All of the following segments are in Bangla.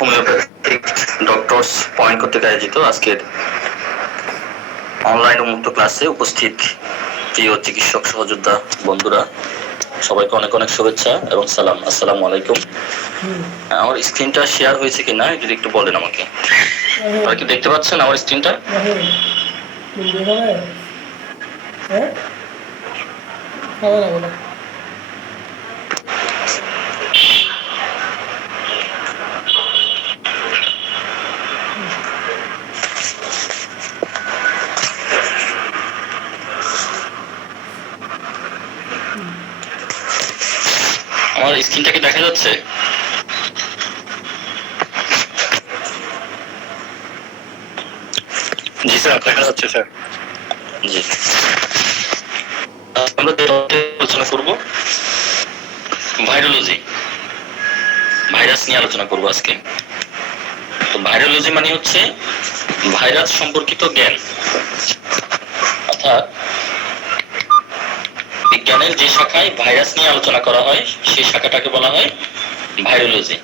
হোমিওপ্যাথিক ডক্টরস পয়েন্ট কর্তৃক আয়োজিত আজকের অনলাইন উন্মুক্ত ক্লাসে উপস্থিত প্রিয় চিকিৎসক সহযোদ্ধা বন্ধুরা, সবাইকে অনেক অনেক শুভেচ্ছা এবং সালাম। আসসালামু আলাইকুম। আমার স্ক্রিনটা শেয়ার হয়েছে কিনা যদি একটু বলেন আমাকে। আপনারা কি দেখতে পাচ্ছেন আমার স্ক্রিনটা? আমার স্ক্রিনটা কি দেখা যাচ্ছে? জি স্যার, দেখা যাচ্ছে স্যার। জি, আমরা আলোচনা করব ভাইরোলজি, ভাইরাস নিয়ে আলোচনা করব আজকে। তো ভাইরোলজি মানে হচ্ছে ভাইরাস সম্পর্কিত জ্ঞান, অর্থাৎ বিজ্ঞানের যে শাখায় ভাইরাস নিয়ে আলোচনা করা হয় সেই শাখাটাকে বলা হয় ভাইরোলজি।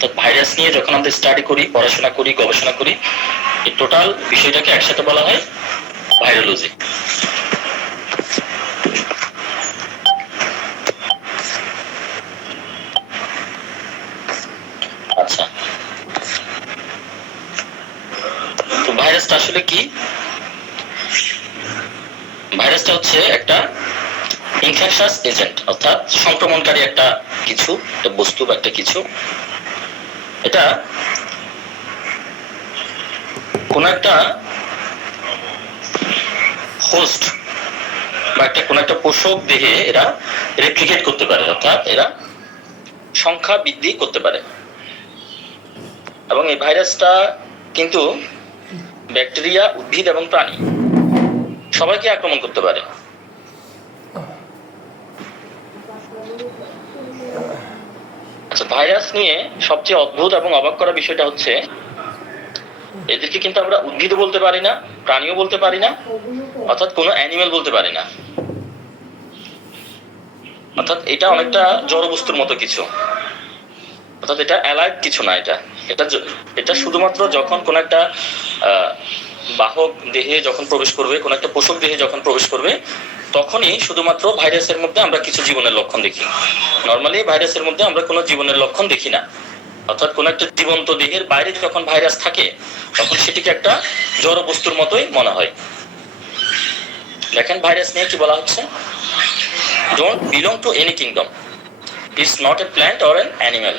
তো ভাইরাস নিয়ে যখন আমরা স্টাডি করি, পড়াশোনা করি, গবেষণা করি, এই টোটাল বিষয়টাকে একসাথে বলা হয় ভাইরোলজি। আচ্ছা, তো ভাইরাসটা আসলে কি? ভাইরাসটা হচ্ছে একটা ইনফেকশাস এজেন্ট, অর্থাৎ সংক্রমণকারী একটা কিছু, একটা বস্তু বা একটা কিছু। এটা কোন একটা হোস্ট বা একটা কোন একটা পোষক দেহে এরা রেপ্লিকেট করতে পারে, অর্থাৎ এরা সংখ্যা বৃদ্ধি করতে পারে। এবং এই ভাইরাসটা কিন্তু ব্যাকটেরিয়া, উদ্ভিদ এবং প্রাণী সবাইকে আক্রমণ করতে পারে। আচ্ছা, ভাইরাস নিয়ে সবচেয়ে অদ্ভুত এবং অবাক করা বিষয়টা হচ্ছে এদেরকে কিন্তু আমরা উদ্ভিদও বলতে পারি না, প্রাণীও বলতে পারি না, অর্থাৎ কোনো অ্যানিমেল বলতে পারি না। অর্থাৎ এটা অনেকটা জড় বস্তুর মতো কিছু, অর্থাৎ এটা অ্যালাইভ কিছু না। এটা শুধুমাত্র যখন কোন একটা বাহক দেহে যখন প্রবেশ করবে, কোন একটা পোষক দেহে যখন প্রবেশ করবে, তখনই শুধুমাত্র ভাইরাসের মধ্যে আমরা কিছু জীবনের লক্ষণ দেখি। নর্মালি ভাইরাসের মধ্যে আমরা কোনো জীবনের লক্ষণ দেখি না। অর্থাৎ কোন একটা জীবন্ত দেহের বাইরে যখন ভাইরাস থাকে তখন সেটিকে একটা জড় বস্তুর মতোই মনে হয়। দেখেন ভাইরাস নিয়ে কি বলা হচ্ছে, don't belong to any kingdom, it's not a plant or an animal,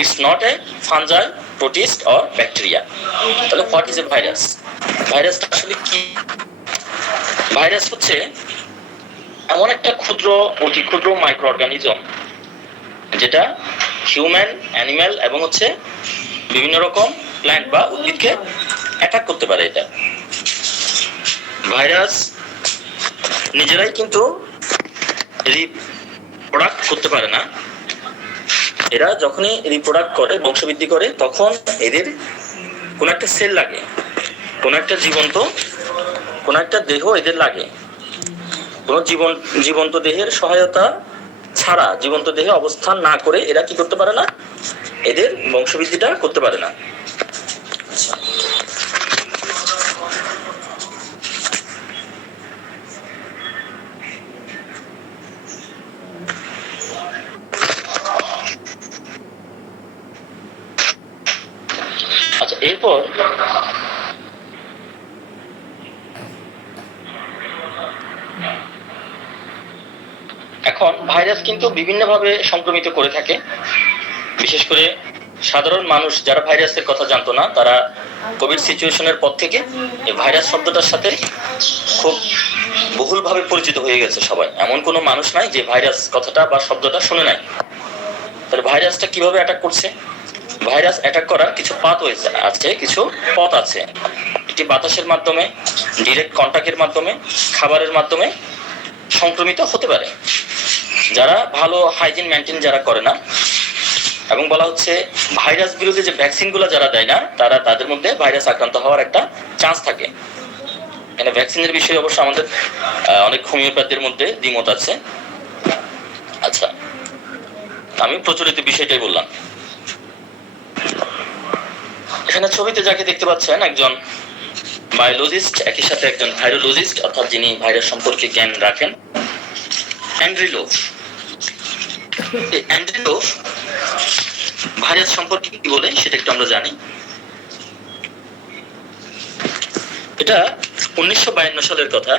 it's not a fungi, protist or bacteria. তাহলে what is a virus? Virus আসলে কি? ভাইরাস হচ্ছে এমন একটা ক্ষুদ্র, অতি ক্ষুদ্র মাইক্রো অর্গানিজম যেটা হিউম্যান, অ্যানিম্যাল এবং হচ্ছে বিভিন্ন রকম প্ল্যান্ট বা উদ্ভিদকে অ্যাটাক করতে পারে। এটা ভাইরাস নিজেরাই কিন্তু রিপ্রোডাক্ট করতে পারে না। এরা যখনই রিপ্রোডাক্ট করে, বংশবৃদ্ধি করে, তখন এদের কোন একটা সেল লাগে, কোন একটা জীবন্ত, কোন একটা দেহ এদের লাগে। কোন জীবন্ত দেহের সহায়তা ছাড়া, জীবন্ত দেহে অবস্থান না করে এরা কি করতে পারে না, এদের বংশবৃদ্ধিটা করতে পারে না। আচ্ছা, এরপর এখন ভাইরাস কিন্তু বিভিন্নভাবে সংক্রমিত করে থাকে। বিশেষ করে সাধারণ মানুষ যারা ভাইরাসের কথা জানতো না, তারা কোভিড সিচুয়েশনের পর থেকে এই ভাইরাস শব্দটার সাথে খুব বহুলভাবে পরিচিত হয়ে গেছে সবাই। এমন কোনো মানুষ নাই যে ভাইরাস কথাটা বা শব্দটা শুনে নাই। তাহলে ভাইরাসটা কিভাবে অ্যাটাক করছে? ভাইরাস অ্যাটাক করার কিছু পাথ আছে, কিছু পথ আছে। এটি বাতাসের মাধ্যমে, ডিরেক্ট কন্টাক্টের মাধ্যমে, খাবারের মাধ্যমে সংক্রমিত হতে পারে। যারা ভালো হাইজিন মেনটেন যারা করে না, এবং বলা হচ্ছে ভাইরাস বিরোধী যে ভ্যাকসিনগুলো যারা দেয় না, তাদের মধ্যে ভাইরাস আক্রান্ত হওয়ার একটা চান্স থাকে। এখানে ভ্যাকসিনের বিষয়ে অবশ্য আমাদের অনেক হোমিওপ্যাথির মধ্যে দ্বিমত আছে। আচ্ছা, আমি প্রচলিত বিষয়টাই বললাম। এখানে ছবিতে যাকে দেখতে পাচ্ছেন একজন বায়োলজিস্ট, একই সাথে একজন ভাইরোলজিস্ট, অর্থাৎ যিনি ভাইরাস সম্পর্কে জ্ঞান রাখেন, অ্যান্ড্রি লোফ। অ্যান্ড্রি লোফ ভাইরাস সম্পর্কে কি বলে সেটা একটু আমরা জানি। এটা 1952 সালের কথা।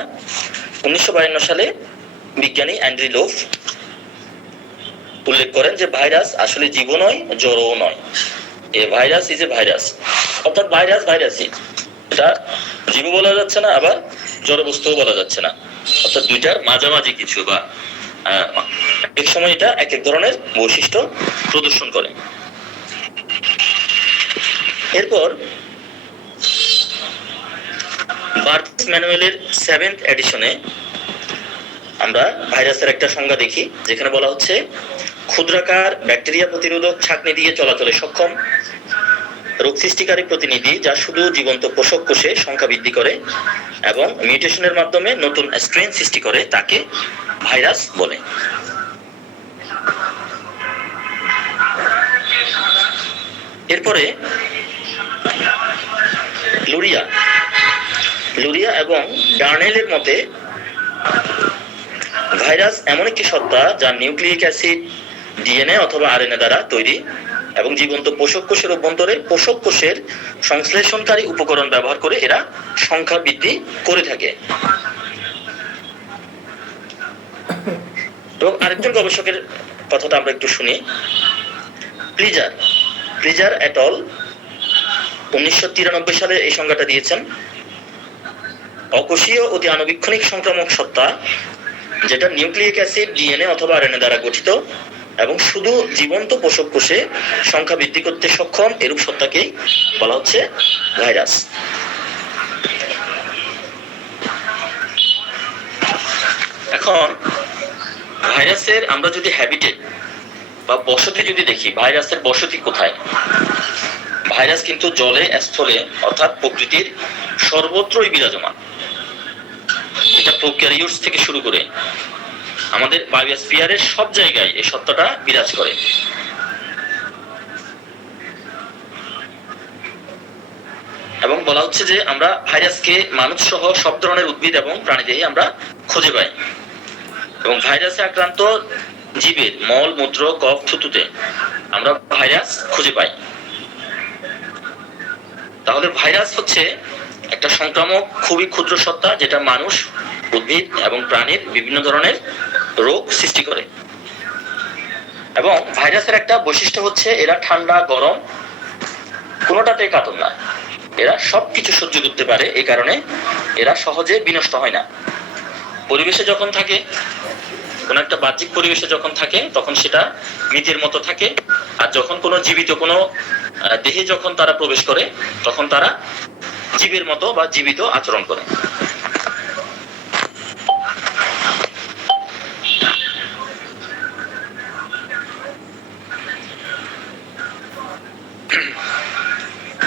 1952 সালে বিজ্ঞানী অ্যান্ড্রি লোফ উল্লেখ করেন যে ভাইরাস আসলে জীব নয়, জড়ও নয়। এ ভাইরাস ইজ এ ভাইরাস, অর্থাৎ ভাইরাস ভাইরাসই। এটা জীব বলা যাচ্ছে না, আবার জড় বস্তুও বলা যাচ্ছে না, অর্থাৎ দুইটার মাঝামাঝি কিছু, বা এক সময় এটা এক এক ধরনের বৈশিষ্ট্য প্রদর্শন করে। এরপর বার্থ ম্যানুয়ালের 7th এডিশনে আমরা ভাইরাসের একটা সংজ্ঞা দেখি, যেখানে বলা হচ্ছে ক্ষুদ্রাকার ব্যাকটেরিয়া প্রতিরোধক ছাঁকনি দিয়ে চলাচলে সক্ষম রোগ সৃষ্টিকারী প্রতিনিধি, যা শুধু জীবন্ত পোষক কোষে সংখ্যা বৃদ্ধি করে এবং মিউটেশনের মাধ্যমে নতুন স্ট্রেন সৃষ্টি করে, তাকে ভাইরাস বলে। এরপরে লুরিয়া এবং ডার্নেলের মতে ভাইরাস এমন একটি সত্তা যা নিউক্লিক অ্যাসিড, ডিএনএ অথবা আরএনএ দ্বারা তৈরি এবং জীবন্ত পোষক কোষের অভ্যন্তরে পোষক কোষের সংশ্লেষণকারী উপকরণ ব্যবহার করে এরা সংখ্যা বৃদ্ধি করে থাকে। এবং আরেকজন গবেষকের কথাটা আমরা একটু শুনি। প্লিজার এট অল 1993 সালে এই সংজ্ঞাটা দিয়েছেন। অকোষীয় অতি আণুবীক্ষণিক সংক্রামক সত্তা যেটা নিউক্লিক অ্যাসিড, ডিএনএ অথবা আরএনএ দ্বারা গঠিত এবং শুধু জীবন্ত পোষক কোষে সংখ্যা বৃদ্ধি করতে সক্ষম, এরূপ সত্তাকেই বলা হচ্ছে ভাইরাস। এখন ভাইরাসের আমরা যদি হ্যাবিটেট বা বসতি যদি দেখি, ভাইরাসের বসতি কোথায়? ভাইরাস কিন্তু জলে, স্থলে অর্থাৎ প্রকৃতির সর্বত্রই বিরাজমান। এটা প্রোক্যারিওটস থেকে শুরু করে আমাদের বায়োস্ফিয়ারের সব জায়গায় এই সত্তাটা বিরাজ করে। এবং বলা হচ্ছে যে আমরা ভাইরাসকে মানুষ সহ সব ধরনের উদ্ভিদ এবং প্রাণীদেহে আমরা খুঁজে পাই। এবং ভাইরাসে আক্রান্ত জীবের মল, মূত্র, কফ, থুতুতে আমরা ভাইরাস খুঁজে পাই। তাহলে ভাইরাস হচ্ছে একটা সংক্রামক খুবই ক্ষুদ্র সত্তা, যেটা মানুষ, উদ্ভিদ এবং প্রাণীর বিভিন্ন ধরনের রোগ সৃষ্টি করে। এবং ভাইরাসের একটা বৈশিষ্ট্য হচ্ছে এরা ঠান্ডা, গরম কোনোটাতে কাতর না, এরা সবকিছু সহ্য করতে পারে। এই কারণে এরা সহজে বিনষ্ট হয় না। পরিবেশে যখন থাকে, কোনো একটা বাহ্যিক পরিবেশে যখন থাকে, তখন সেটা মৃতের মতো থাকে। আর যখন কোনো জীবিত কোনো দেহে যখন তারা প্রবেশ করে, তখন তারা জীবের মতো বা জীবিত আচরণ করে।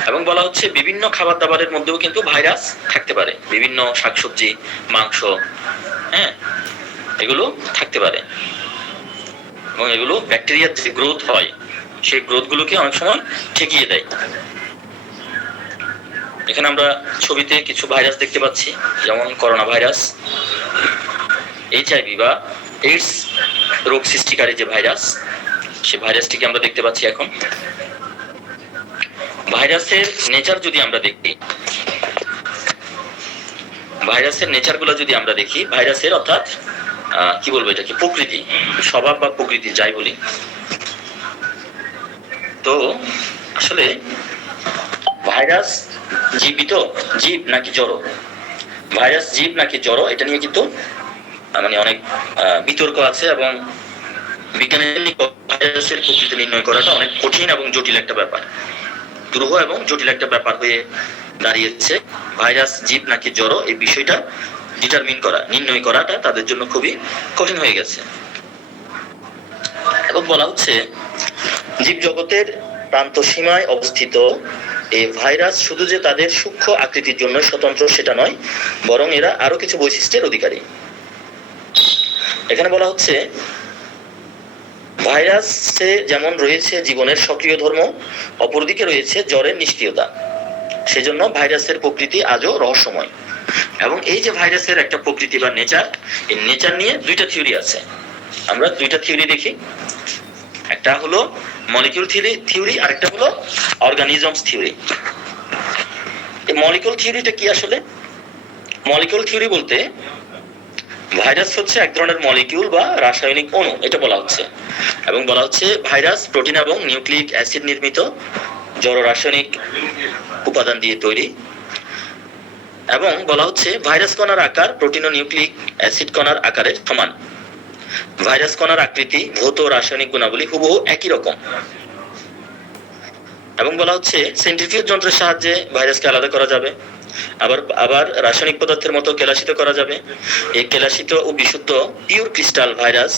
এবং বলা হচ্ছে বিভিন্ন খাবার দাবারের মধ্যেও কিন্তু ভাইরাস থাকতে পারে। বিভিন্ন শাকসবজি, মাংস, এগুলো থাকতে পারে। এবং এগুলো ব্যাকটেরিয়ার যে গ্রোথ হয়, সেই গ্রোথ গুলোকে অনেক সময় ঠেকিয়ে দেয়। এখানে আমরা ছবিতে কিছু ভাইরাস দেখতে পাচ্ছি, যেমন করোনা ভাইরাস, HIV বা এইডস রোগ সৃষ্টিকারী যে ভাইরাস, সেই ভাইরাসটিকে আমরা দেখতে পাচ্ছি। এখন ভাইরাসের নেচার যদি আমরা দেখি, ভাইরাসের নেচার গুলো যদি আমরা দেখি, ভাইরাসের অর্থাৎ কি বলবো, এটা কি প্রকৃতি, স্বভাব বা প্রকৃতি যাই বলি, তো আসলে ভাইরাস জীবিত, জীব নাকি জড়, ভাইরাস জীব নাকি জড়, এটা নিয়ে কিন্তু মানে অনেক বিতর্ক আছে। এবং বিজ্ঞানের ভাইরাসের প্রকৃতি নির্ণয় করাটা অনেক কঠিন এবং জটিল একটা ব্যাপার, দুরূহ এবং জটিল একটা ব্যাপার হয়ে দাঁড়িয়েছে। ভাইরাস জীব নাকি জড়, এই বিষয়টা নির্ণয় করাটা তাদের জন্য খুবই কঠিন হয়ে গেছে। এবং বলা হচ্ছে জীব জগতের প্রান্ত সীমায় অবস্থিত এই ভাইরাস শুধু যে তাদের সূক্ষ্ম আকৃতির জন্য স্বতন্ত্র সেটা নয়, বরং এরা আরো কিছু বৈশিষ্ট্যের অধিকারী। এখানে বলা হচ্ছে ভাইরাসে যেমন রয়েছে জীবনের সক্রিয় ধর্ম, অপরদিকে রয়েছে জ্বরের নিষ্ক্রিয়তা। সেজন্য ভাইরাসের প্রকৃতি আজও রহস্যময়। এবং এই যে ভাইরাসের একটা প্রকৃতি বা নেচার, এই নেচার নিয়ে দুইটা থিওরি আছে। আমরা দুইটা থিওরি দেখি, একটা হলো মলিকিউল থিওরি আর একটা হলো অর্গানিজমস থিওরি। এই মলিকিউল থিওরিটা কি আসলে? মলিকিউল থিওরি বলতে ভাইরাস হচ্ছে এক ধরনের মলিকিউল বা রাসায়নিক অণু, এটা বলা হচ্ছে। এবং বলা হচ্ছে ভাইরাস প্রোটিন এবং নিউক্লিক অ্যাসিড নির্মিত জড় রাসায়নিক উপাদান দিয়ে তৈরি। এবং বলা হচ্ছে ভাইরাস কণার আকার প্রোটিন ও নিউক্লিক অ্যাসিড কণার আকারের সমান। ভাইরাস কণার আকৃতি, ভৌত রাসায়নিক গুণাবলী হুবহু একই রকম। এবং বলা হচ্ছে সেন্ট্রিফিউজ যন্ত্রের সাহায্যে ভাইরাসকে আলাদা করা যাবে, আবার রাসায়নিক পদার্থের মতো কেলাসিত করা যাবে। এই কেলাসিত ও বিশুদ্ধ পিওর ক্রিস্টাল ভাইরাস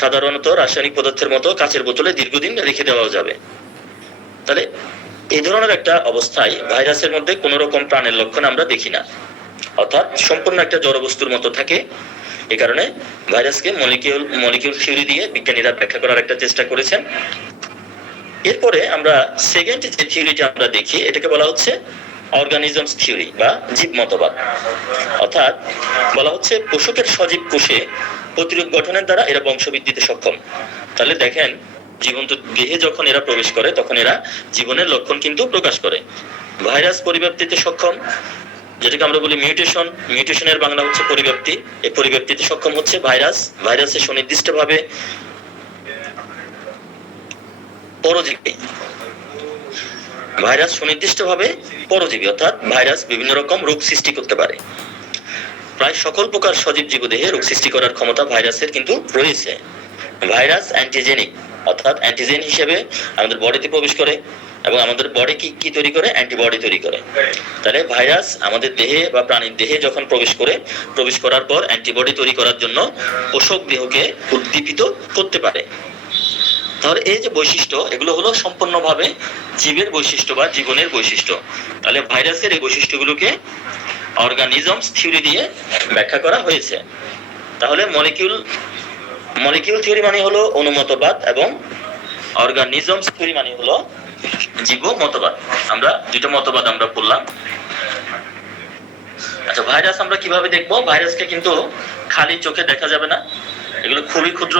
সাধারণত রাসায়নিক পদার্থের মতো কাচের বোতলে দীর্ঘদিন রেখে দেওয়া যাবে। তাহলে এই ধরনের একটা অবস্থায় ভাইরাসের মধ্যে কোনো রকম প্রাণের লক্ষণ আমরা দেখি না, অর্থাৎ সম্পূর্ণ একটা জড় বস্তুর মতো থাকে। এই কারণে ভাইরাসকে মলিকিউল থিওরি দিয়ে বিজ্ঞানীরা ব্যাখ্যা করার একটা চেষ্টা করেছেন। এরপরে আমরা সেকেন্ড যে থিওরিটা আমরা দেখি, এটাকে বলা হচ্ছে অর্গানিজমস থিওরি বা জীব মতবাদ। অর্থাৎ বলা হচ্ছে পোষকের সজীব কোষে প্রতিরূপ গঠনের দ্বারা এরা বংশবৃদ্ধিতে সক্ষম। তাহলে দেখেন, জীবন্ত দেহে যখন এরা প্রবেশ করে তখন এরা জীবনের লক্ষণ কিন্তু প্রকাশ করে। ভাইরাস পরিব্যাপ্তিতে সক্ষম, যেটাকে আমরা বলি মিউটেশনের বাংলা হচ্ছে পরিব্যাপ্তি। এই পরিব্যাপ্তিতে সক্ষম হচ্ছে ভাইরাসের সুনির্দিষ্টভাবে পরজীবী। ভাইরাস সুনির্দিষ্টভাবে পরজীবী, অর্থাৎ ভাইরাস বিভিন্ন রকম রোগ সৃষ্টি করতে পারে। প্রায় সকল প্রকার সজীব জীবদেহে রোগ সৃষ্টি করার ক্ষমতা ভাইরাসের কিন্তু রয়েছে। ভাইরাস অ্যান্টিজেনিক, অর্থাৎ অ্যান্টিজেন হিসেবে আমাদের বডিতে প্রবেশ করে এবং আমাদের বডি কি তৈরি করে? অ্যান্টিবডি তৈরি করে। তাহলে ভাইরাস আমাদের দেহে বা প্রাণীর দেহে যখন প্রবেশ করার পর অ্যান্টিবডি তৈরি করার জন্য পোষক দেহকে উদ্দীপিত করতে পারে। তাহলে এই যে বৈশিষ্ট্য, এগুলো হলো সম্পূর্ণভাবে জীবের বৈশিষ্ট্য বা জীবনের বৈশিষ্ট্য। তাহলে ভাইরাসের এই বৈশিষ্ট্যগুলোকে অর্গানিজমস থিওরি দিয়ে ব্যাখ্যা করা হয়েছে। তাহলে মলিকিউল থিওরি মানে হলো অনুমতবাদ এবং অর্গানিজমস থিওরি মানে হলো জীব মতবাদ। আমরা দুটো মতবাদ আমরা পড়লাম। আচ্ছা, ভাইরাস আমরা কিভাবে দেখবো? ভাইরাসকে কিন্তু খালি চোখে দেখা যাবে না, এগুলো খুবই ক্ষুদ্র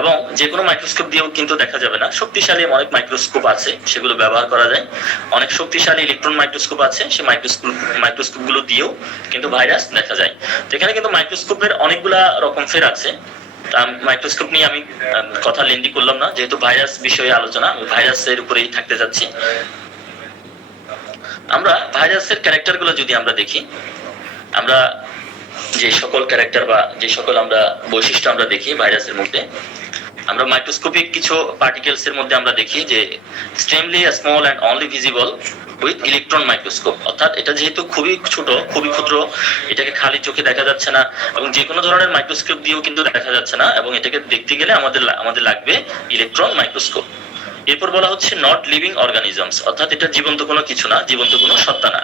এবং যে কোনো মাইক্রোস্কোপ দিয়েও কিন্তু দেখা যাবে না। শক্তিশালী অনেক মাইক্রোস্কোপ আছে, সেগুলো ব্যবহার করা যায়। অনেক শক্তিশালী ইলেকট্রন মাইক্রোস্কোপ আছে, সেই মাইক্রোস্কোপ গুলো দিয়েও কিন্তু ভাইরাস দেখা যায়। তো এখানে কিন্তু মাইক্রোস্কোপের অনেকগুলা রকম ফের আছে। মাইক্রোস্কোপ নিয়ে আমি কথা লেন্দি করলাম না, যেহেতু ভাইরাস বিষয়ে আলোচনা, ভাইরাসের উপরেই থাকতে যাচ্ছি। আমরা ভাইরাসের ক্যারেক্টার গুলো যদি আমরা দেখি, আমরা যে সকল ক্যারেক্টার বা যে সকল আমরা বৈশিষ্ট্য আমরা দেখি ভাইরাসের মধ্যে, আমরা মাইক্রোস্কোপিক কিছু পার্টিকেলস এর মধ্যে আমরা দেখি যে extremely small and only visible with electron microscope. অর্থাৎ এটা যেহেতু খুবই ছোট, খুবই ক্ষুদ্র, এটাকে খালি চোখে দেখা যাচ্ছে না এবং যে কোনো ধরনের মাইক্রোস্কোপ দিয়েও কিন্তু দেখা যাচ্ছে না, এবং এটাকে দেখতে গেলে আমাদের লাগবে ইলেকট্রন মাইক্রোস্কোপ। এরপর বলা হচ্ছে নট লিভিং অর্গানিজমস, অর্থাৎ এটা জীবন্ত কোনো কিছু না, জীবন্ত কোনো সত্তা না।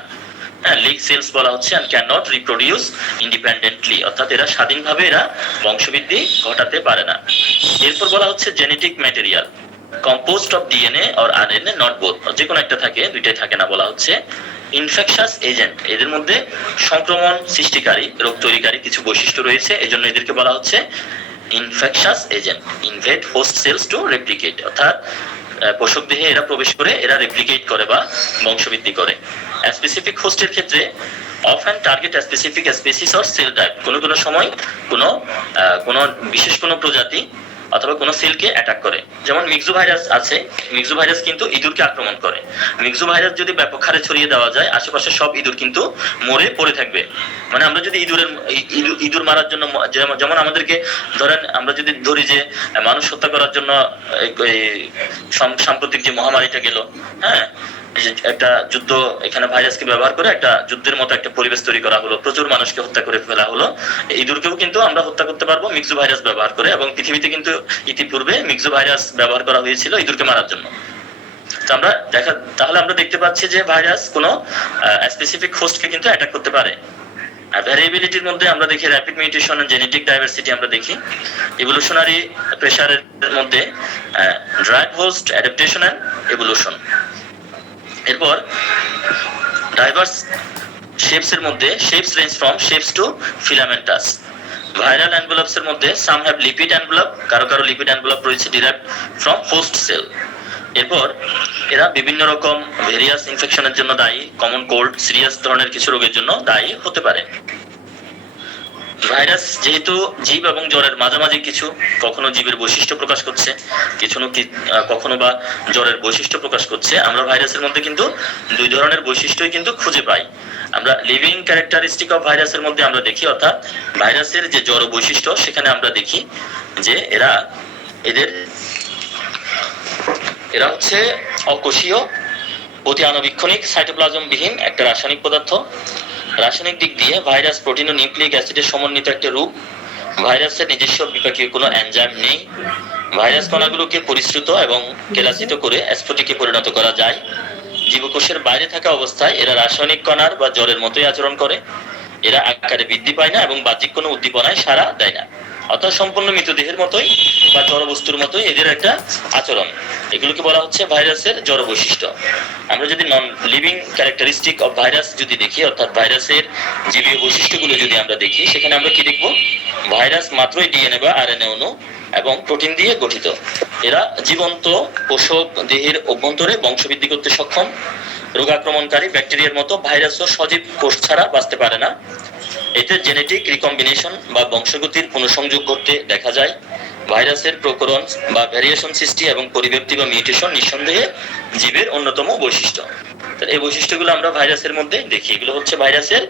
লিগ সেলস বলা হচ্ছে and cannot reproduce independently, অর্থাৎ এরা স্বাধীনভাবে বংশবৃদ্ধি ঘটাতে পারে না। এরপর বলা হচ্ছে genetic material composed of DNA or RNA, not both, যে কোনো একটা থাকে, দুইটাই থাকে না। বলা হচ্ছে ইনফেকশাস এজেন্ট, এদের মধ্যে সংক্রমণ সৃষ্টিকারী, রোগ তৈরিকারী কিছু বৈশিষ্ট্য রয়েছে, এজন্য এদেরকে বলা হচ্ছে infectious agent. Invade host cells to replicate, অর্থাৎ পোষক দেহে এরা প্রবেশ করে এরা রেপ্লিকেট করে বা বংশবৃদ্ধি করে। স্পেসিফিক হোস্টের ক্ষেত্রে often target specific species or sell type, কোনো সময় কোনো বিশেষ কোনো প্রজাতি অথবা কোনো সেলকে অ্যাটাক করে। যেমন মিক্সো ভাইরাস আছে, মিক্সো ভাইরাস কিন্তু ইঁদুরকে আক্রমণ করে। মিক্সো ভাইরাস যদি ব্যাপক হারে ছড়িয়ে দেওয়া যায়, আশেপাশে সব ইঁদুর কিন্তু মরে পড়ে থাকবে। মানে আমরা যদি ইঁদুর মারার জন্য, যেমন আমাদেরকে ধরেন আমরা যদি ধরি যে মানুষ হত্যা করার জন্য সাম্প্রতিক যে মহামারীটা গেল, হ্যাঁ, একটা যুদ্ধ, এখানে ভাইরাসকে ব্যবহার করে একটা যুদ্ধের মতো একটা পরিবেশ তৈরি করা হলো, প্রচুর মানুষকে হত্যা করে ফেলা হলো। ইঁদুরকেও কিন্তু আমরা হত্যা করতে পারবো মিক্সো ভাইরাস ব্যবহার করে, এবং পৃথিবীতে কিন্তু ইতিপূর্বে মিক্সো ভাইরাস ব্যবহার করা হয়েছিল ইঁদুরকে মারার জন্য। তাহলে আমরা দেখতে পাচ্ছি যে ভাইরাস কোনো স্পেসিফিক হোস্টকে কিন্তু অ্যাটাক করতে পারে। আর ভ্যারিয়েবিলিটির মধ্যে আমরা দেখি rapid mutation and genetic diversity আমরা দেখি, ইভোলিউশনারি প্রেসারের মধ্যে drive host adaptation and evolution. এরপর ডাইভার্স শেপস এর মধ্যে shapes range from shapes to filamentous. Viral envelopes এর মধ্যে সাম হ্যাভ লিপিড এনভেলপ, কারো কারো লিপিড এনভেলপ রয়েছে ডিরাইভড ফ্রম হোস্ট সেল। এরপর এরা বিভিন্ন রকম ভেরিয়াস ইনফেকশনের জন্য দায়ী, কমন কোল্ড, সিরিয়াস ধরনের কিছু রোগের জন্য দায়ী হতে পারে। ভাইরাস যেহেতু জীব এবং জ্বরের মাঝামাঝি কিছু, কখনো জীবের বৈশিষ্ট্য প্রকাশ করছে, কখনো বা জ্বরের বৈশিষ্ট্য প্রকাশ করছে, আমরা ভাইরাসের মধ্যে কিন্তু দুই ধরনের বৈশিষ্ট্যই কিন্তু খুঁজে পাই। আমরা লিভিং ক্যারেক্টারিস্টিক অফ ভাইরাসের মধ্যে আমরা দেখি, অর্থাৎ ভাইরাসের যে জ্বর বৈশিষ্ট্য সেখানে আমরা দেখি যে এরা হচ্ছে অকোষীয়, অতি আণুবীক্ষণিক, সাইটোপ্লাজম বিহীন একটা রাসায়নিক পদার্থ। রাসায়নিক দিক দিয়ে ভাইরাস প্রোটিন ও নিউক্লিক অ্যাসিডের সমন্বিত একটা রূপ। ভাইরাসের নিজস্ব বিপাকীয় কোনো এনজাইম নেই। ভাইরাস কণাগুলোকে পরিশ্রুত এবং কেলাসিত করে স্ফটিকে পরিণত করা যায়। জীবকোষের বাইরে থাকা অবস্থায় এরা রাসায়নিক কণার বা জ্বরের মতোই আচরণ করে। এরা আকারে বৃদ্ধি পায় না এবং বাহ্যিক কোনো উদ্দীপনায় সাড়া দেয় না, অর্থাৎ সম্পূর্ণ মৃতদেহের মতোই বা জড় বস্তুর মতোই এদের একটা আচরণ। এগুলোকে বলা হচ্ছে ভাইরাসের জড় বৈশিষ্ট্য। আমরা যদি non living characteristic of virus যদি দেখি, অর্থাৎ ভাইরাসের জীবীয় বৈশিষ্ট্যগুলো যদি আমরা দেখি, সেখানে আমরা কি দেখব? ভাইরাস মাত্রই ডিএনএ বা আরএনএ অণু এবং প্রোটিন দিয়ে গঠিত। এরা জীবন্ত পোষক দেহের অভ্যন্তরে বংশবৃদ্ধি করতে সক্ষম। রোগ আক্রমণকারী ব্যাকটেরিয়ার মতো ভাইরাসও সজীব কোষ ছাড়া বাঁচতে পারে না। এতে জেনেটিক রিকম্বিনেশন বা বংশগতির পুনঃসংযোগ ঘটতে দেখা যায়। ভাইরাসের প্রকরণ বা ভ্যারিয়েশন সৃষ্টি এবং পরিব্যক্তি বা মিউটেশন নিঃসন্দেহে জীবের অন্যতম বৈশিষ্ট্য। এই বৈশিষ্ট্যগুলো আমরা ভাইরাসের মধ্যে দেখি, এগুলো হচ্ছে ভাইরাসের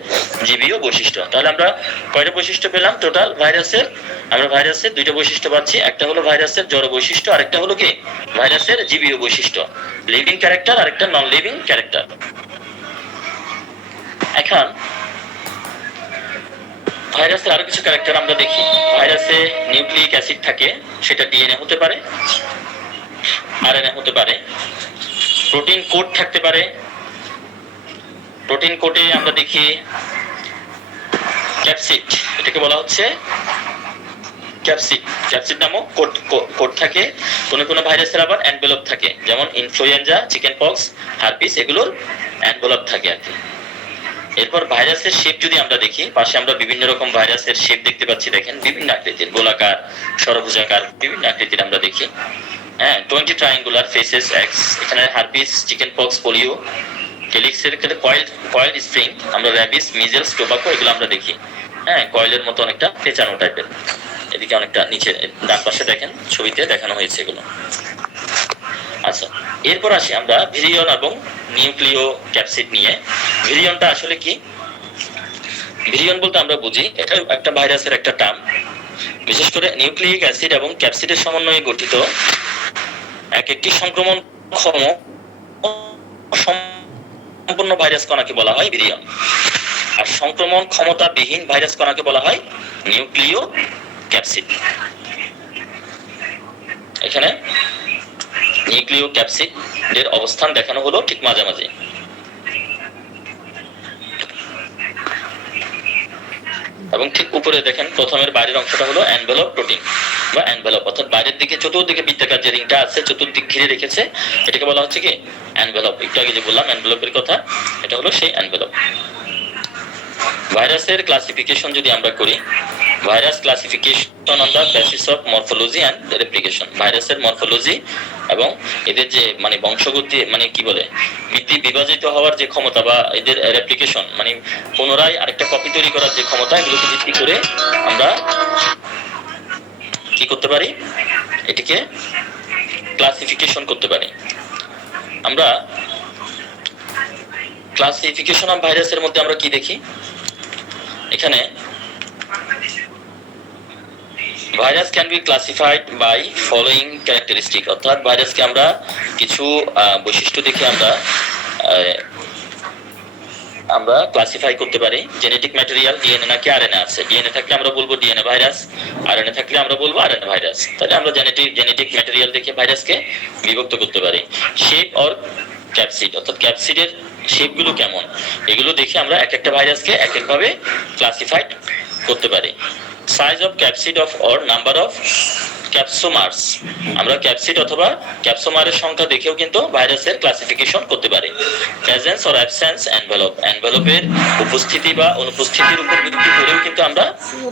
জীবীয় বৈশিষ্ট্য। তাহলে আমরা কয়টা বৈশিষ্ট্য পেলাম টোটাল ভাইরাসের? আমরা ভাইরাসের দুইটা বৈশিষ্ট্য পাচ্ছি, একটা হলো ভাইরাসের জড় বৈশিষ্ট্য, আরেকটা হলো কি ভাইরাসের জীবীয় বৈশিষ্ট্য, লিভিং ক্যারেক্টার আরেকটা নন লিভিং ক্যারেক্টার। এখন ভাইরাসের আরো কিছু ক্যারেক্টার আমরা দেখি। ভাইরাসে নিউক্লিক অ্যাসিড থাকে, সেটা ডিএনএ হতে পারে, আরএনএ হতে পারে। প্রোটিন কোড থাকতে পারে। প্রোটিন কোডে আমরা দেখি ক্যাপসিড, এটাকে বলা হচ্ছে ক্যাপসিড। ক্যাপসিড নামক কোড থাকে। কোন কোন ভাইরাসের আবার এনভেলপ থাকে, যেমন ইনফ্লুয়েঞ্জা, চিকেন পক্স, হারপিস, এগুলোর এনভেলপ থাকে আর কি। এরপর ভাইরাসের শেপ যদি আমরা দেখি, পাশে আমরা বিভিন্ন রকম ভাইরাসের শেপ দেখতে পাচ্ছি, দেখেন বিভিন্ন আকৃতির, গোলাকার, ষড়ভুজাকার, বিভিন্ন আকৃতির আমরা দেখি। 20 ট্রায়াঙ্গুলার ফেসেস এক্স, এখানে হারপিস, চিকেন পক্স, পোলিও। কেলিক্সের ক্ষেত্রে কয়েল স্প্রিং, আমরা র্যাবিস, মিজেলস, টোবাকো, এগুলো আমরা দেখি। কয়েলের মতো অনেকটা পেঁচানো টাইপের। এদিকে অনেকটা নিচে ডান পাশে দেখেন ছবিতে দেখানো হয়েছে এগুলো। আচ্ছা, এরপর আসি আমরা ভিরিয়ন এবং নিউক্লিয় ক্যাপসিড নিয়ে। ভিরিয়নটা আসলে কি? ভিরিয়ন বলতে আমরা বুঝি এটা একটা ভাইরাসের একটা টার্ম। বিশেষ করে নিউক্লিক অ্যাসিড এবং ক্যাপসিডের সমন্বয়ে গঠিত একটি সংক্রমণক্ষম সম্পূর্ণ ভাইরাস কণাকে বলা হয় ভিরিয়ন। আর সংক্রমণ ক্ষমতাবিহীন ভাইরাস কণাকে বলা হয় নিউক্লিয় ক্যাপসিড। এখানে নিউক্লিয় ক্যাপসিডের অবস্থান দেখানো হলো ঠিক মাঝামাঝি। এবং ঠিক উপরে দেখেন প্রথমের বাইরের অংশটা হলো এনভেলপ প্রোটিন বা এনভেলপ, অর্থাৎ বাইরের দিকে চতুর্দিকে বৃত্তাকার যে রিংটা আছে চতুর্দিক ঘিরে রেখেছে, এটাকে বলা হচ্ছে কি এনভেলপ। একটু আগে যে বললাম এনভেলপের কথা, এটা হলো সেই এনভেলপ। ভাইরাসের ক্লাসিফিকেশন যদি আমরা করি, virus classification on the basis of morphology and replication. ভাইরাসের মরফোলজি এবং এদের যে মানে বংশগতি, মানে কি বলে বিভাজিত হওয়ার যে ক্ষমতা, বা এদের রেপ্লিকেশন মানে পুনরায় আরেকটা কপি তৈরি করার যে ক্ষমতা, এগুলোকে ভিত্তি করে আমরা কি করতে পারি, এটিকে ক্লাসিফিকেশন করতে পারি। আমরা ক্লাসিফিকেশন অফ ভাইরাসের মধ্যে আমরা কি দেখি, এখানে virus can be classified by following characteristic, অর্থাৎ ভাইরাসকে আমরা কিছু বৈশিষ্ট্য দেখে আমরা ক্লাসিফাই করতে পারি। জেনেটিক ম্যাটেরিয়াল, ডিএনএ নাকি আরএনএ আছে। ডিএনএ থাকলে আমরা বলবো ডিএনএ ভাইরাস, আরএনএ থাকলে আমরা বলবো আরএনএ ভাইরাস। তাহলে আমরা জেনেটিক ম্যাটেরিয়াল দেখে ভাইরাসকে বিভক্ত করতে পারি। শেপ অর ক্যাপসিড, অর্থাৎ ক্যাপসিডের শেপগুলো কেমন, এগুলো দেখে আমরা এক একটা ভাইরাসকে এক একভাবে ক্লাসিফাইড করতে পারি। Size of capsid of or number of capsomers, আমরা ক্যাপসিড অথবা ক্যাপসোমারের সংখ্যা দেখেও কিন্তু ভাইরাসের ক্লাসিফিকেশন করতে পারি। প্রেজেন্স অর অ্যাবসেন্স এনভেলপ, এনভেলপের উপস্থিতি বা অনুপস্থিতির উপর ভিত্তি করেও কিন্তু আমরা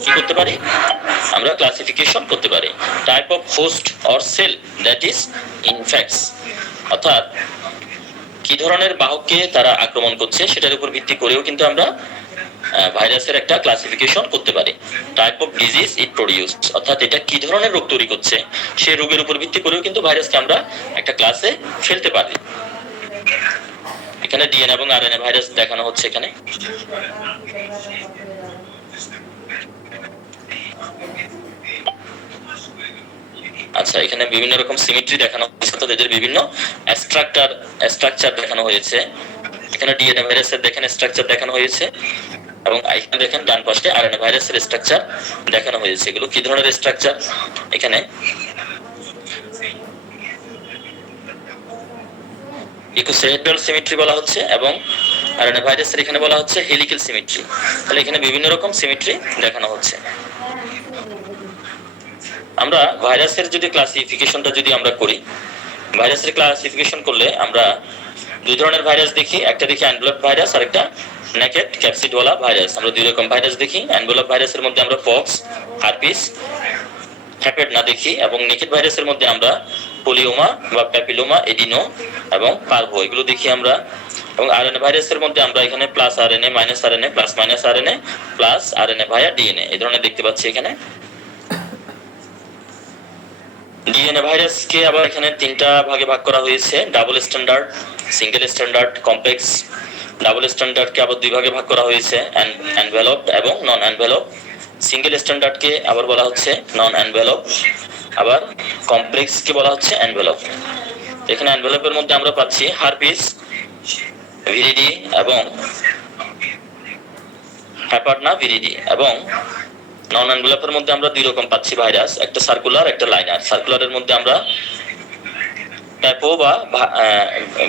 কি করতে পারি, আমরা ক্লাসিফিকেশন করতে পারি। Type of host or cell that is infects, অর্থাৎ কি ধরনের বাহককে তারা আক্রমণ করছে সেটার উপর ভিত্তি করেও কিন্তু আমরা ভাইরাসের একটা ক্লাসিফিকেশন করতে পারি। Type of disease it produce, অর্থাৎ এটা কি ধরনের রোগ তৈরি করছে সেই রোগের উপর ভিত্তি করেও কিন্তু ভাইরাসকে আমরা একটা ক্লাসে ফেলতে পারি। এখানে ডিএনএ এবং আরএনএ ভাইরাস দেখানো হচ্ছে এখানে। আচ্ছা, এখানে বিভিন্ন রকম সিমেট্রি দেখানো হয়েছে, অর্থাৎ এদের বিভিন্ন স্ট্রাকচার দেখানো হয়েছে। এখানে ডিএনএ ভাইরাসের দেখেন স্ট্রাকচার দেখানো হয়েছে, এবং এখানে দেখেন ডান পাশে আরএনএ ভাইরাসের স্ট্রাকচার দেখানো হয়েছে। এগুলো কি ধরনের স্ট্রাকচার, এখানে ইকোসেহেড্রাল সিমেট্রি বলা হচ্ছে, এবং আরএনএ ভাইরাসের এখানে বলা হচ্ছে হেলিক্যাল সিমেট্রি। তাহলে এখানে বিভিন্ন রকম সিমেট্রি দেখানো হচ্ছে। আমরা ভাইরাসের যদি ক্লাসিফিকেশনটা যদি আমরা করি, ভাইরাসের ক্লাসিফিকেশন করলে আমরা দুই ধরনের ভাইরাস দেখি, একটা দেখি এনভেলপ ভাইরাস আর একটা নেকেড ক্যাপসিডওয়ালা ভাইরাস। আমরা দুই রকম ভাইরাস দেখি। এনভেলপ ভাইরাসের মধ্যে আমরা পক্স, হারপিস, হ্যাপেড না দেখি, এবং নেকেড ভাইরাসের মধ্যে আমরা পোলিওমা বা প্যাপিলোমা, এডিনো এবং পারভো এগুলো দেখি আমরা। এবং আরএনএ ভাইরাসের মধ্যে আমরা এখানে plus RNA, minus RNA, plus minus RNA, plus RNA via DNA এই ধরনের দেখতে পাচ্ছি এখানে। ডিএনএ ভাইরাসকে আবার এখানে তিনটা ভাগে ভাগ করা হয়েছে, double standard, single standard, complex. Double স্ট্যান্ডার্ডকে আবার দুই ভাগে ভাগ করা হয়েছে, এনভেলপ এবং নন এনভেলপ। সিঙ্গেল স্ট্যান্ডার্ডকে আবার বলা হচ্ছে নন এনভেলপ, আবার কমপ্লেক্সকে বলা হচ্ছে এনভেলপ। এখানে এনভেলপের মধ্যে আমরা পাচ্ছি হারপিস, ভিরিডি এবং হ্যাপারনা ভিরিডি, এবং নন এনভেলপের মধ্যে আমরা দুই রকম পাচ্ছি ভাইরাস, একটা সার্কুলার একটা লাইনার। সার্কুলারের মধ্যে আমরা প্যাপো বা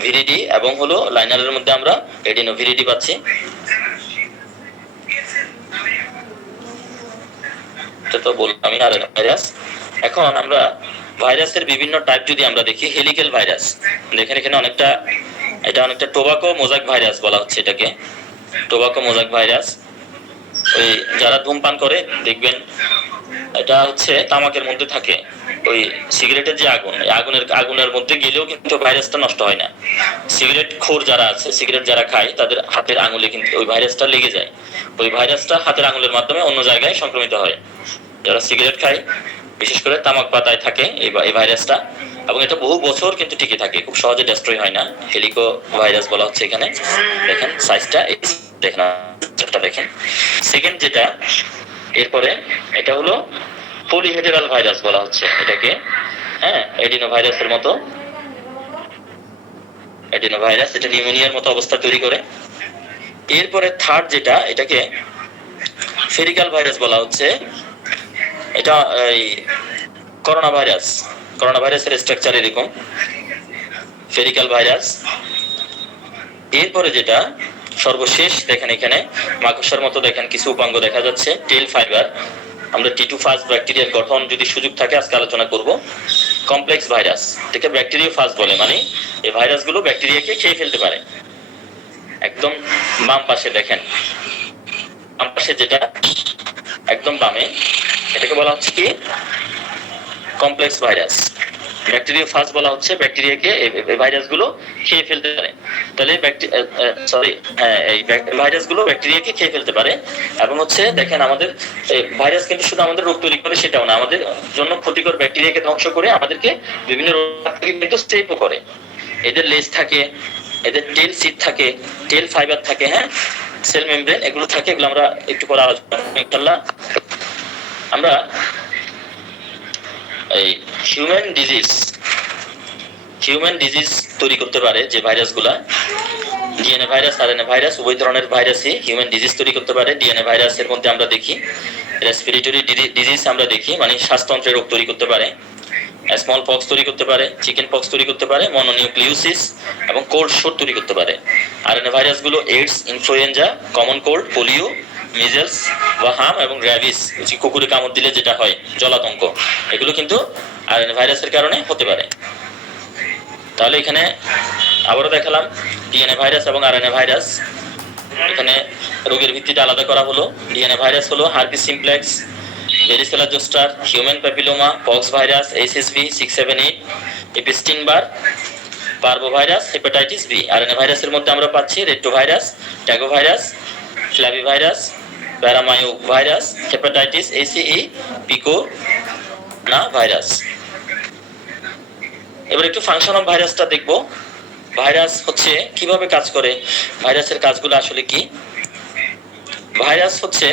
ভিরিডি, এবং হলো লাইনারের মধ্যে আমরা এডিনো ভিরিডি পাচ্ছি। এটা তো বললামই আর ভাইরাস। এখন আমরা ভাইরাসের বিভিন্ন টাইপ যদি আমরা দেখি, হেলিক্যাল ভাইরাস দেখেন এখানে অনেকটা, এটা অনেকটা টোবাকো মোজাইক ভাইরাস বলা হচ্ছে এটাকে, টোবাকো মোজাইক ভাইরাস। ওই যারা ধূমপান করে দেখবেন এটা হচ্ছে তামাকের মধ্যে থাকে, ওই সিগারেটের যে আগুন, আগুনের মধ্যে গেলেও কিন্তু ভাইরাসটা নষ্ট হয় না। সিগারেট খোর যারা আছে, সিগারেট যারা খায়, তাদের হাতের আঙুলে কিন্তু ওই ভাইরাসটা লেগে যায়। ওই ভাইরাসটা হাতের আঙুলের মাধ্যমে অন্য জায়গায় সংক্রমিত হয়। যারা সিগারেট খায়, বিশেষ করে তামাক পাতায় থাকে এই ভাইরাসটা, এবং এটা বহু বছর কিন্তু টিকে থাকে, খুব সহজে ডেস্ট্রয় হয় না। হেলিকো ভাইরাস বলা হচ্ছে এখানে। দেখেন সাইজটা, দেখেন দেখেন। সেকেন্ড যেটা, এরপরে এটা হলো পলিহেডারাল ভাইরাস বলা হচ্ছে এটাকে, হ্যাঁ, এডিনো ভাইরাসের মতো। এডিনো ভাইরাস এটা নিউমোনিয়ার মতো অবস্থা তৈরি করে। এরপরে থার্ড যেটা, এটাকে ফেরিক্যাল ভাইরাস বলা হচ্ছে। এটা এই করোনা ভাইরাস, করোনা ভাইরাসের স্ট্রাকচার এরকম, ফেরিক্যাল ভাইরাস। এরপরে যেটা সর্বশেষ দেখেন, এখানে মাকড়সার মতো দেখেন কিছু উপাঙ্গ দেখা যাচ্ছে, টেল ফাইবার। আমরা টি2 ফাস্ট ব্যাকটেরিয়ার গঠন যদি সুযোগ থাকে আজকে আলোচনা করব। কমপ্লেক্স ভাইরাস, এটাকে ব্যাকটেরিয়া ফাস্ট বলে, মানে এই ভাইরাসগুলো ব্যাকটেরিয়াকে খেয়ে ফেলতে পারে। একদম বাম পাশে দেখেন, বাম পাশে যেটা একদম বামে, এটাকে বলা হচ্ছে কি কমপ্লেক্স ভাইরাস। ব্যাকটেরিয়া ফাস্ট বলা হচ্ছে, ব্যাকটেরিয়াকে এই ভাইরাসগুলো খেয়ে ফেলতে পারে। তাহলে এই ভাইরাসগুলো ব্যাকটেরিয়াকে খেয়ে ফেলতে পারে। এবং হচ্ছে দেখেন আমাদের ভাইরাস কিন্তু শুধু আমাদের রোগ তৈরি করে সেটাও না, আমাদের জন্য ক্ষতিকর ব্যাকটেরিয়াকে ধ্বংস করে আমাদেরকে বিভিন্ন রোগ থেকে কিন্তু সেভও করে। এদের লেজ থাকে, এদের টেল সিট থাকে, টেল ফাইবার থাকে, হ্যাঁ, সেল মেমব্রেন এগুলো থাকে। এগুলো আমরা একটু পরে আলোচনা করব ইনশাআল্লাহ। আমরা এই হিউম্যান ডিজিজ তৈরি করতে পারে যে ভাইরাসগুলা, ডিএনএ ভাইরাস, আরএনএ ভাইরাস, উভয় ধরনের ভাইরাসই হিউম্যান ডিজিজ তৈরি করতে পারে। ডিএনএ ভাইরাসের মধ্যে আমরা দেখি রেসপিরেটরি ডিজিজ আমরা দেখি, মানে শ্বাসতন্ত্রের রোগ তৈরি করতে পারে। স্মল পক্স তৈরি করতে পারে, চিকেন পক্স তৈরি করতে পারে, মনোনিউক্লিওসিস এবং কোল্ড শোর তৈরি করতে পারে। আরএনএ ভাইরাসগুলো AIDS, influenza, common cold, polio, measles বা হাম এবং র্যাবিস, কুকুরে কামড় দিলে যেটা হয় জলাতঙ্ক, এগুলো কিন্তু আরএনএ ভাইরাসের কারণে হতে পারে। তাহলে এখানে আবারও দেখালাম ডিএনএ ভাইরাস এবং আরএনএ ভাইরাস। এখানে রোগের ভিত্তিটা আলাদা করা হলো। ডিএনএ ভাইরাস হলো herpes simplex, varicella zoster, human papilloma, pox virus, HSV 678, Epstein Barr, parvo virus, hepatitis B. RNA ভাইরাসের মধ্যে আমরা পাচ্ছি retro virus, toga virus, flavi virus, paramyxo virus, hepatitis এসিই, পিকো না ভাইরাস। এবার একটু ফাংশন অফ ভাইরাসটা দেখব। ভাইরাস হচ্ছে কিভাবে কাজ করে, ভাইরাসের কাজগুলো আসলে কি। ভাইরাস হচ্ছে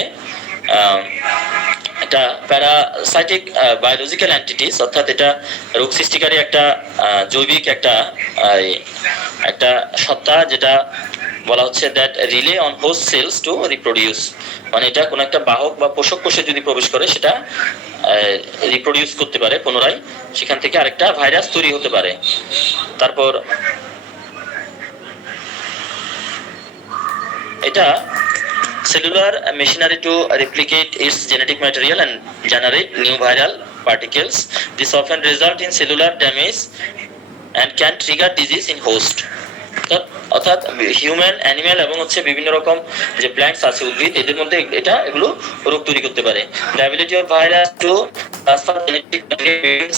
একটা প্যারাসাইটিক বায়োলজিক্যাল অ্যান্টিটিস, অর্থাৎ এটা রোগ সৃষ্টিকারী একটা জৈবিক একটা সত্তা, যেটা বলা হচ্ছে that rely on host cells to reproduce. মানে এটা কোনো একটা বাহক বা পোষক কোষে যদি প্রবেশ করে সেটা রিপ্রোডিউস করতে পারে পুনরায়, সেখান থেকে আরেকটা ভাইরাস তৈরি হতে পারে। তারপর এটা cellular machinery to replicate its genetic material and generate new viral particles. This often result in cellular damage and can trigger disease in host. অর্থাৎ হিউম্যান, অ্যানিম্যাল এবং হচ্ছে বিভিন্ন রকম যে প্ল্যান্টস আছে, উদ্ভিদ, এদের মধ্যে এগুলো রোগ তৈরি করতে পারে। The ability of virus to transfer genetic material,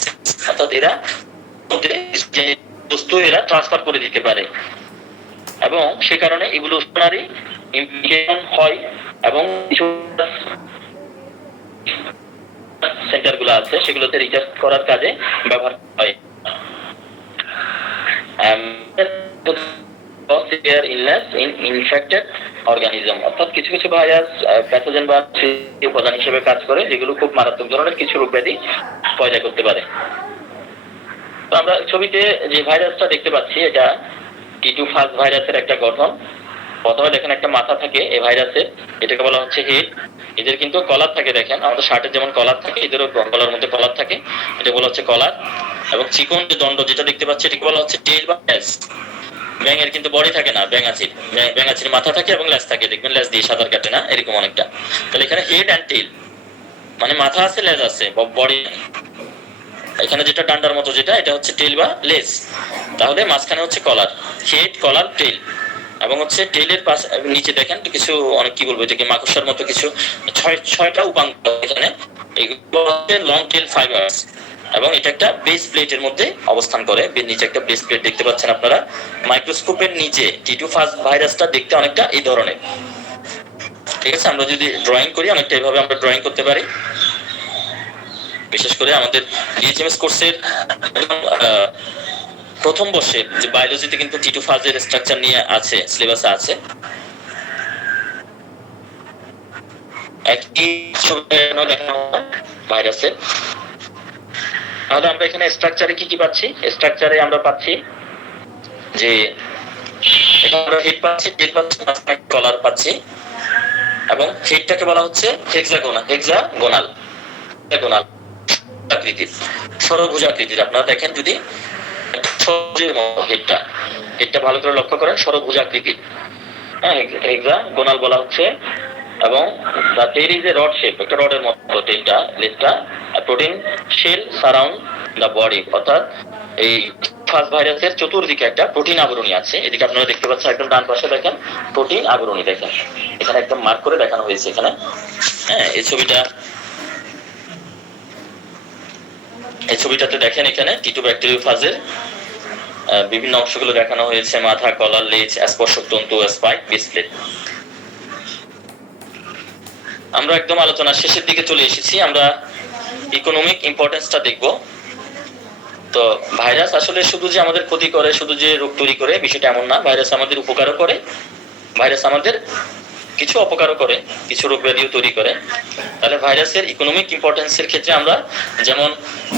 অর্থাৎ এরা বস্তু এরা ট্রান্সফার করে দিতে পারে এবং সে কারণে ইভলিউশনারি ইমপ্লিকেশন হয় এবং কিছু সেন্টারগুলো আছে সেগুলোতে রিসার্চ করার কাজে ব্যবহার হয়। ইনফেক্টেড অর্গানিজম, অর্থাৎ কিছু কিছু ভাইরাস প্যাথোজেন বা উপাদান হিসেবে কাজ করে, যেগুলো খুব মারাত্মক ধরনের কিছু রোগ ব্যাধি পয়দা করতে পারে। তো আমরা ছবিতে যে ভাইরাসটা দেখতে পাচ্ছি, এটা টি2 ফাজ ভাইরাসের একটা গঠন। প্রথমে দেখেন একটা মাথা থাকে এই ভাইরাসের, এটাকে বলা হচ্ছে হেড। এদের কিন্তু কলার থাকে, দেখেন আমাদের শার্টের যেমন কলার থাকে, এদেরও কলার মধ্যে কলার থাকে, এটা বলা হচ্ছে কলার। এবং চিকন যে দণ্ড যেটা দেখতে পাচ্ছি এটাকে বলা হচ্ছে টেইল বা ল্যাজ। ব্যাঙের কিন্তু বডি থাকে না, ব্যাঙাচির মাথা থাকে এবং ল্যাজ থাকে, দেখবেন ল্যাজ দিয়ে সাঁতার কাটে না, এরকম অনেকটা। তাহলে এখানে হেড অ্যান্ড টেইল, মানে মাথা আছে, ল্যাজ আছে, বডি। এখানে যেটা ডান্ডার মতো যেটা, এটা হচ্ছে টেইল বা লেজ। তাহলে মাঝখানে হচ্ছে কলার, হেড, কলার, টেইল। এবং হচ্ছে টেইলের পাশ নিচে দেখেন কিছু, অনেক কি বলবো এটাকে, মাকড়সার মতো কিছু ছয়টা উপাঙ্গ এখানে, এগুলো হচ্ছে লং টেইল ফাইবারস। এবং এটা একটা বেস প্লেটের মধ্যে অবস্থান করে, নিচে একটা বেস প্লেট দেখতে পাচ্ছেন আপনারা। মাইক্রোস্কোপের নিচে টি2 ফাজ ভাইরাসটা দেখতে অনেকটা এই ধরনের, ঠিক আছে। আমরা যদি ড্রয়িং করি অনেকটা এইভাবে আমরা ড্রয়িং করতে পারি। বিশেষ করে আমাদের ডিএইচএমএস কোর্সের প্রথম বর্ষে যে বায়োলজিতে কিন্তু টি2 ফাজের স্ট্রাকচার নিয়ে আছে, সিলেবাসে আছে। একই ছবিতে দেখানো ভাইরাসের। তাহলে আমরা এখানে স্ট্রাকচারে কি কি পাচ্ছি? স্ট্রাকচারে আমরা পাচ্ছি যে এখানে আমরা হেড পাচ্ছি, টেল পাচ্ছি, কলার পাচ্ছি এবং হেডটাকে বলা হচ্ছে হেক্সাগোনাল আকৃতির, ষড়ভুজ আকৃতির। আপনারা দেখেন যদি হেডটা ভালো করে লক্ষ্য করেন, ষড়ভুজ আকৃতির, হ্যাঁ, হেক্সাগোনাল বলা হচ্ছে। এবং the tail is a rod shape, একটা রডের মতো টেলটা, লেজটা। Protein shell surround the body, অর্থাৎ এই ফাজ ভাইরাসের চতুর্দিকে একটা প্রোটিন আবরণী আছে। এদিকে আপনারা দেখতে পাচ্ছেন একদম ডান পাশে দেখেন প্রোটিন আবরণী, দেখেন এখানে একদম মার্ক করে দেখানো হয়েছে এখানে, হ্যাঁ। এই ছবিটাতে দেখেন এখানে টি2 ব্যাকটেরিওফাজের বিভিন্ন অংশগুলো দেখানো হয়েছে, মাথা, কলার, লেজ, স্পর্শক তন্তু, স্পাইক, বেস প্লেট। আমরা একদম আলোচনার শেষের দিকে চলে এসেছি, আমরা ইকোনমিক ইম্পর্টেন্সটা দেখব। তো ভাইরাস আসলে শুধু যে আমাদের ক্ষতি করে, শুধু যে রোগ তৈরি করে, বিষয়টা এমন না। ভাইরাস আমাদের উপকারও করে, ভাইরাস আমাদের কিছু অপকারও করে, কিছু রোগ ব্যাধিও তৈরি করে। তাহলে ভাইরাসের ইকোনমিক ইম্পর্টেন্সের ক্ষেত্রে আমরা যেমন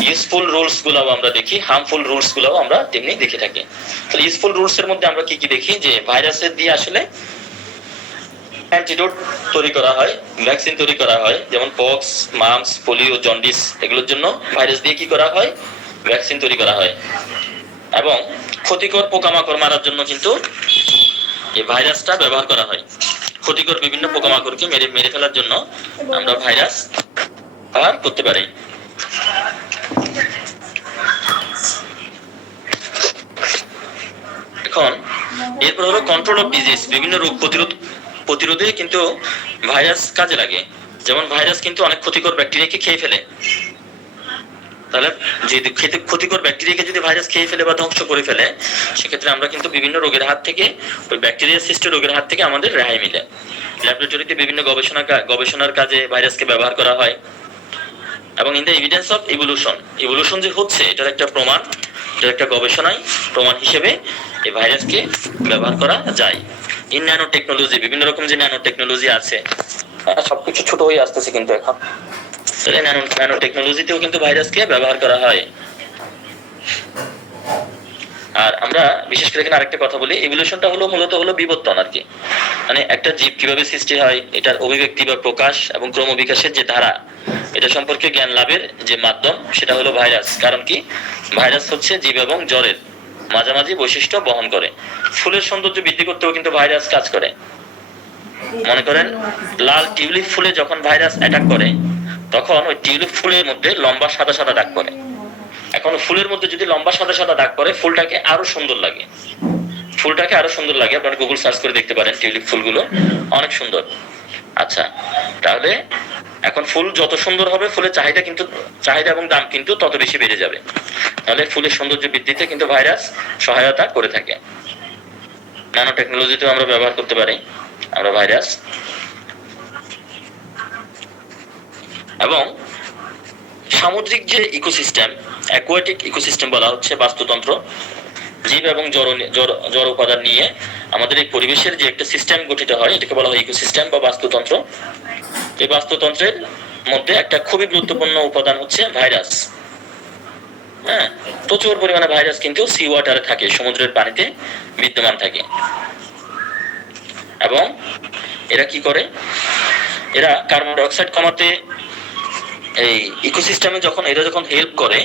ইউজফুল রুলস গুলাও আমরা দেখি, হার্মফুল রুলস গুলাও আমরা তেমনি দেখে থাকি। তাহলে ইউজফুল রুলস এর মধ্যে আমরা কি কি দেখি, যে ভাইরাসের দিয়ে আসলে অ্যান্টিডোট তৈরি করা হয়, ভ্যাকসিন তৈরি করা হয়, যেমন পক্স, মাম্পস, পোলিও, জন্ডিস, এগুলোর জন্য ভাইরাস দিয়ে কি করা হয়, ভ্যাকসিন তৈরি করা হয়। এবং ক্ষতিকর পোকামাকড় মারার জন্য কিন্তু এই ভাইরাসটা ব্যবহার করা হয়। ক্ষতিকর বিভিন্ন পোকামাকড়কে মেরে ফেলার জন্য আমরা ভাইরাস ব্যবহার করতে পারি। এখন এরপর হলো কন্ট্রোল অফ ডিজিজ। বিভিন্ন রোগ প্রতিরোধে কিন্তু ভাইরাস কাজে লাগে। যেমন ভাইরাস কিন্তু অনেক ক্ষতিকর ব্যাকটেরিয়াকে খেয়ে ফেলে। তাহলে যদি ক্ষতিকর ব্যাকটেরিয়াকে যদি ভাইরাস খেয়ে ফেলে বা ধ্বংস করে ফেলে, সেক্ষেত্রে আমরা কিন্তু বিভিন্ন রোগের হাত থেকে, ওই ব্যাকটেরিয়া সৃষ্ট রোগের হাত থেকে আমাদের রেহাই মিলে। ল্যাবরেটরিতে বিভিন্ন গবেষণার কাজে ভাইরাসকে ব্যবহার করা হয়। এবং in the evidence of evolution যে হচ্ছে, এটার একটা প্রমাণ, এটার একটা গবেষণায় প্রমাণ হিসেবে এই ভাইরাসকে ব্যবহার করা যায়। ইন ন্যানো টেকনোলজি, বিভিন্ন রকম যে ন্যানো টেকনোলজি আছে, সবকিছু ছোট হয়ে আসতেছে কিন্তু এখন। ন্যানো টেকনোলজিতেও কিন্তু ভাইরাসকে ব্যবহার করা হয়। আর আমরা বিশেষ করে এখানে আরেকটা কথা বলি, ইভলিউশনটা মূলত হলো বিবর্তন আর কি। মানে একটা জীব কিভাবে সৃষ্টি হয়, এটার অভিব্যক্তি বা প্রকাশ এবং ক্রমবিকাশের যে ধারা, এটা সম্পর্কে জ্ঞান লাভের যে মাধ্যম, সেটা হলো ভাইরাস। কারণ কি, ভাইরাস হচ্ছে জীব এবং জড়ের মাঝামাঝি বৈশিষ্ট্য বহন করে। ফুলের সৌন্দর্য বৃদ্ধি করতেও কিন্তু ভাইরাস কাজ করে। মনে করেন লাল টিউলিপ ফুলে যখন ভাইরাস অ্যাটাক করে, তখন ওই টিউলিপ ফুলের মধ্যে লম্বা সাদা সাদা দাগ পড়ে। এখন ফুলের মধ্যে যদি লম্বা সাদা সাদা দাগ পড়ে, ফুলটাকে আরো সুন্দর লাগে। আপনারা গুগল সার্চ করে দেখতে পারেন, টিউলিপ ফুলগুলো অনেক সুন্দর। আচ্ছা, তাহলে এখন ফুল যত সুন্দর হবে, ফুলের চাহিদা এবং দাম কিন্তু তত বেশি বেড়ে যাবে। তাহলে ফুলের সৌন্দর্য বৃদ্ধিতে কিন্তু ভাইরাস সহায়তা করে থাকে। ন্যানো টেকনোলজিতেও আমরা ব্যবহার করতে পারি আমরা ভাইরাস। এবং সামুদ্রিক যে ইকোসিস্টেম, অ্যাকুয়াটিক ইকোসিস্টেম বলা হচ্ছে বাস্তুতন্ত্র, জীব এবং জড় উপাদান নিয়ে আমাদের এই পরিবেশের যে একটা সিস্টেম গঠিত হয়, এটাকে বলা হয় ইকোসিস্টেম বা বাস্তুতন্ত্র। এই বাস্তুতন্ত্রের মধ্যে একটা খুবই গুরুত্বপূর্ণ উপাদান হচ্ছে ভাইরাস। হ্যাঁ, প্রচুর পরিমাণে ভাইরাস কিন্তু সি ওয়াটারে থাকে, সমুদ্রের পানিতে বিদ্যমান থাকে। এবং এরা কি করে, এরা কার্বন ডাই অক্সাইড কমাতে, এই ইকোসিস্টেমে যখন হেল্প করে,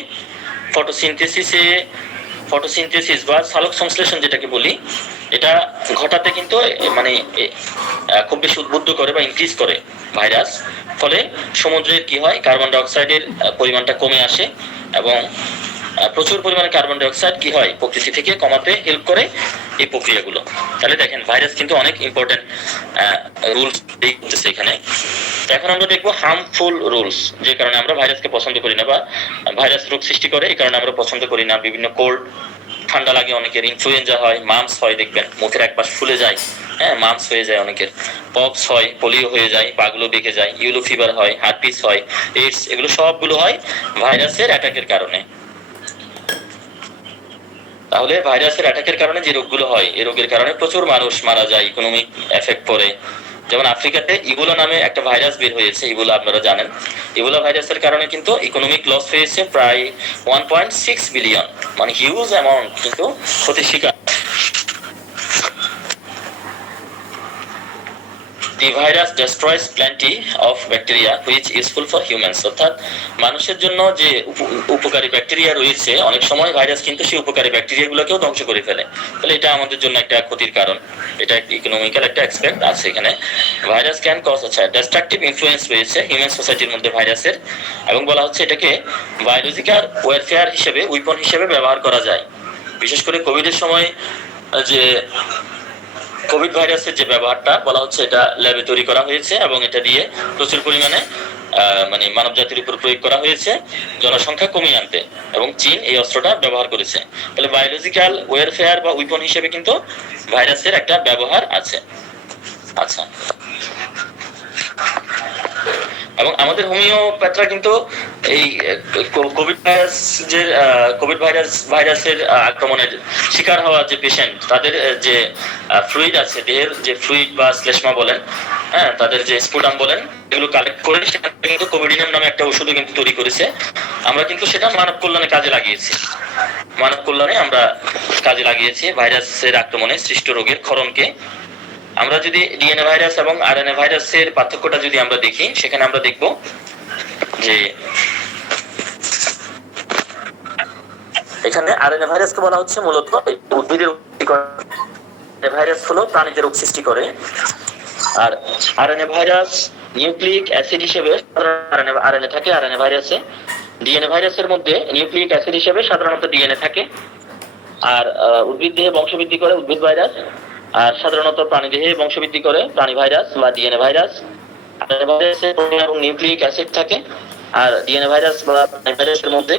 ফটোসিনথেসিস বা সালোক সংশ্লেষণ যেটাকে বলি, এটা ঘটাতে কিন্তু মানে খুব বেশি উদ্বুদ্ধ করে বা ইনক্রিজ করে ভাইরাস। ফলে সমুদ্রের কি হয়, কার্বন ডাই অক্সাইডের পরিমাণটা কমে আসে এবং প্রচুর পরিমাণে কার্বন ডাই অক্সাইড কি হয়, প্রকৃতি থেকে কমাতে হেল্প করে এই প্রক্রিয়াগুলো। তাহলে দেখেন ভাইরাস কিন্তু অনেক ইম্পর্টেন্ট রুলস দিতেছে এখানে। এখন আমরা দেখবো হার্মফুল রুলস, যে কারণে আমরা ভাইরাসকে পছন্দ করি না, বা ভাইরাস রোগ সৃষ্টি করে এই কারণে আমরা পছন্দ করি না। বিভিন্ন কোল্ড, ঠান্ডা লাগে অনেকের, ইনফ্লুয়েঞ্জা হয়, মাম্পস হয়, দেখবেন মুখের এক পাশ ফুলে যায়, হ্যাঁ মাম্পস হয়ে যায় অনেকের, পক্স হয়, পোলিও হয়ে যায়, পাগুলো বেঁকে যায়, ইউলো ফিভার হয়, হার্পিস হয়, এইডস, এগুলো সবগুলো হয় ভাইরাসের অ্যাটাকের কারণে। তাহলে ভাইরাসের অ্যাটাকের কারণে যে রোগগুলো হয়, এই রোগের কারণে প্রচুর মানুষ মারা যায়, ইকোনমিক এফেক্ট পড়ে। যেমন আফ্রিকাতে ইবোলা নামে একটা ভাইরাস বের হয়েছে, ইবোলা আপনারা জানেন। ইবোলা ভাইরাসের কারণে কিন্তু ইকোনমিক লস হয়েছে প্রায় 1.6 বিলিয়ন, মানে হিউজ অ্যামাউন্ট কিন্তু ক্ষতির শিকার। The virus destroys plenty of bacteria which is useful for humans. অর্থাৎ মানুষের জন্য যে উপকারী ব্যাকটেরিয়া রয়েছে, অনেক সময় ভাইরাস কিন্তু সেই উপকারী ব্যাকটেরিয়াগুলোকেও ধ্বংস করে ফেলে। তাহলে এটা আমাদের জন্য একটা ক্ষতির কারণ, এটা একটা ইকোনমিক্যাল একটা অ্যাসপেক্ট আছে এখানে। ভাইরাস ক্যান কজ, আচ্ছা ডিস্ট্রাকটিভ ইনফ্লুয়েন্স রয়েছে হিউম্যান সোসাইটির মধ্যে ভাইরাসের, এবং বলা হচ্ছে এটাকে বায়োলজিক্যাল ওয়ারফেয়ার হিসেবে, উইপন হিসেবে ব্যবহার করা যায়। বিশেষ করে কোভিডের সময় যে কোভিড ভাইরাসের যে ব্যবহারটা বলা হচ্ছে, এটা ল্যাবে তৈরি করা হয়েছে এবং এটা দিয়ে প্রচুর পরিমাণে মানে মানব জাতির উপর প্রয়োগ করা হয়েছে জনসংখ্যা কমিয়ে আনতে, এবং চীন এই অস্ত্রটা ব্যবহার করেছে। তাহলে বায়োলজিক্যাল ওয়ারফেয়ার বা উইপন হিসেবে কিন্তু ভাইরাসের একটা ব্যবহার আছে। আচ্ছা, এবং আমাদের হোমিওপ্যাথরা কিন্তু এই কোভিড ভাইরাসের আক্রমণের শিকার হওয়া যে পেশেন্ট, তাদের যে ফ্লুইড আছে, দেহের যে ফ্লুইড বা শ্লেষ্মা বলেন, হ্যাঁ তাদের যে স্পুটাম বলেন, এগুলো কালেক্ট করে সেখান থেকে কিন্তু কোভিডিনাম নামে একটা ওষুধও কিন্তু তৈরি করেছে। আমরা কিন্তু সেটা মানব কল্যাণে কাজে লাগিয়েছি, ভাইরাসের আক্রমণে সৃষ্ট রোগের ক্ষরণকে। আমরা যদি ডিএনএ ভাইরাস এবং আরএনএ ভাইরাসের পার্থক্যটা যদি আমরা দেখি, সেখানে আমরা দেখব যে এখানে আরএনএ ভাইরাসকে বলা হচ্ছে মূলত উদ্ভিদের ভাইরাস হলো প্রাণীতে রোগ সৃষ্টি করে। আর আরএনএ ভাইরাস নিউক্লিক অ্যাসিড হিসেবে আরএনএ থাকে আরএনএ ভাইরাসে। ডিএনএ ভাইরাসের মধ্যে নিউক্লিক অ্যাসিড হিসেবে সাধারণত ডিএনএ থাকে। আর উদ্ভিদ দেহে বংশবৃদ্ধি করে উদ্ভিদ ভাইরাস, আর সাধারণত প্রাণী দেহে বংশবৃদ্ধি করে প্রাণী ভাইরাস বা ডিএনএ ভাইরাস। আরএনএ ভাইরাসে প্রোটিন এবং নিউক্লিক অ্যাসিড থাকে, আর ডিএনএ ভাইরাস বা প্রাণী ভাইরাসের মধ্যে